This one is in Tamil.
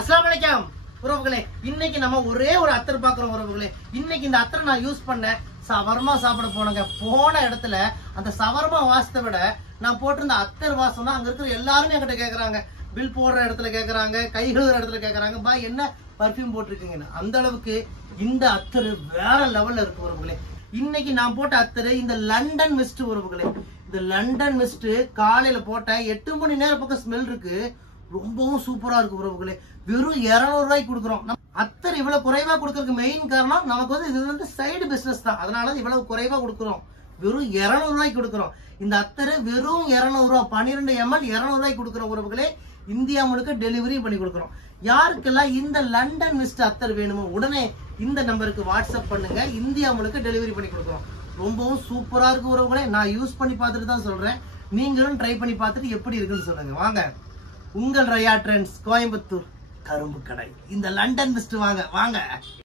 அஸ்ஸலாமு அலைக்கும் உறவுகளே, இன்னைக்கு நம்ம ஒரே ஒரு அத்தர் பாக்குறோம் உறவுகளே. இன்னைக்கு இந்த அத்தரை நான் யூஸ் பண்ணேன். சவர்மா சாப்பிட போனங்க. போன இடத்துல அந்த சவர்மா வாசத்தை விட நான் போட்டிருந்த அத்தர் வாசம் தான் அங்க இருக்கிற எல்லாருமே என்கிட்ட கேக்குறாங்க. பில் போடுற இடத்துல கேக்குறாங்க, கை கழுவுற இடத்துல கேக்குறாங்க, பா என்ன பர்ஃபியூம் போட்டிருக்கீங்கன்னு. அந்த அளவுக்கு இந்த அத்தர் வேற லெவல்ல இருக்கு உறவுகளே. இன்னைக்கு நான் போட்ட அத்தர் இந்த லண்டன் மிஸ்ட் உறவுகளே. இந்த லண்டன் மிஸ்ட் காலையில போட்ட 8 மணி நேரம் பக்கம் ஸ்மெல் இருக்கு. ரொம்பவும் சூப்பரா இருக்கு உறவுகளே. வெறும் 200 ரூபாய்க்கு கொடுக்குறோம். அத்தர் இவ்வளவு குறைவா கொடுக்கறதுக்கு மெயின் காரணம் நமக்கு வந்து இது சைடு பிசினஸ் தான். அதனால இவ்வளவு குறைவா கொடுக்குறோம். வெறும் 200 ரூபாய்க்கு கொடுக்குறோம். இந்த அத்தர் வெறும் 200 ரூபாய் 12 ml 200 ரூபாய்க்கு கொடுக்குறோம் உறவுகளே. இந்தியா முழுக்க டெலிவரி பண்ணி கொடுக்குறோம். யாருக்கெல்லாம் இந்த லண்டன் மிஸ்ட் அத்தர் வேணுமோ உடனே இந்த நம்பருக்கு வாட்ஸ்அப் பண்ணுங்க. இந்தியா முழுக்க டெலிவரி பண்ணி கொடுக்குறோம். ரொம்பவும் சூப்பரா இருக்கு உறவுகளே. நான் யூஸ் பண்ணி பார்த்துட்டு தான் சொல்றேன். நீங்களும் ட்ரை பண்ணி பார்த்துட்டு எப்படி இருக்குன்னு சொல்லுங்க. வாங்க, உங்கள் ரயா ட்ரெண்ட்ஸ் கோயம்புத்தூர் கரும்பு கடை. இந்த லண்டன் மிஸ்ட் வாங்க வாங்க.